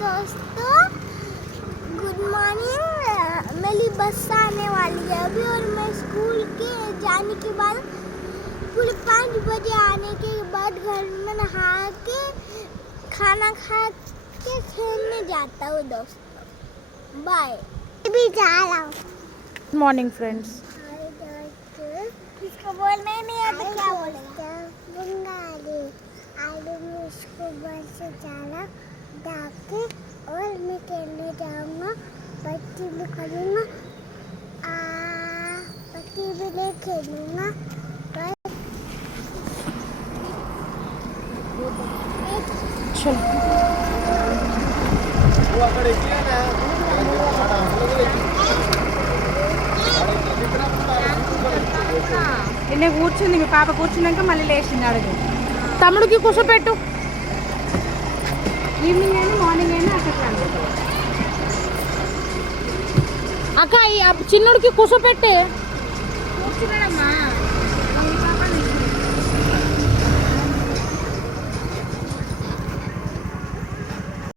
दोस्तों, good morning. मेरी बस आने वाली है अभी और मैं स्कूल के जाने के बाद पूरे 5 बजे आने के बाद घर में नहा के खाना खा के खेलने जाता हूँ दोस्तों। बाय। भी जा रहा हूँ। Morning friends. इसको बोलना ही नहीं आता, क्या बोलेगा? बंगाली। आज मैं इसको बस से जाना डाके और मैं खेलने जाऊँगा, पत्ती भी करूँगा, पत्ती भी नहीं खेलूँगा। चलो నిన్నే కూర్చుంది, మీ పాప కూర్చున్నాక మళ్ళీ లేచింది. అడుగు తమ్ముడికి కూర్చోపెట్టు. ఈవినింగ్ అయినా మార్నింగ్ అయినా అక్కడ అక్క. ఈ చిన్నుడికి కూర్చోపెట్టే. కూర్చున్నాడమ్మా.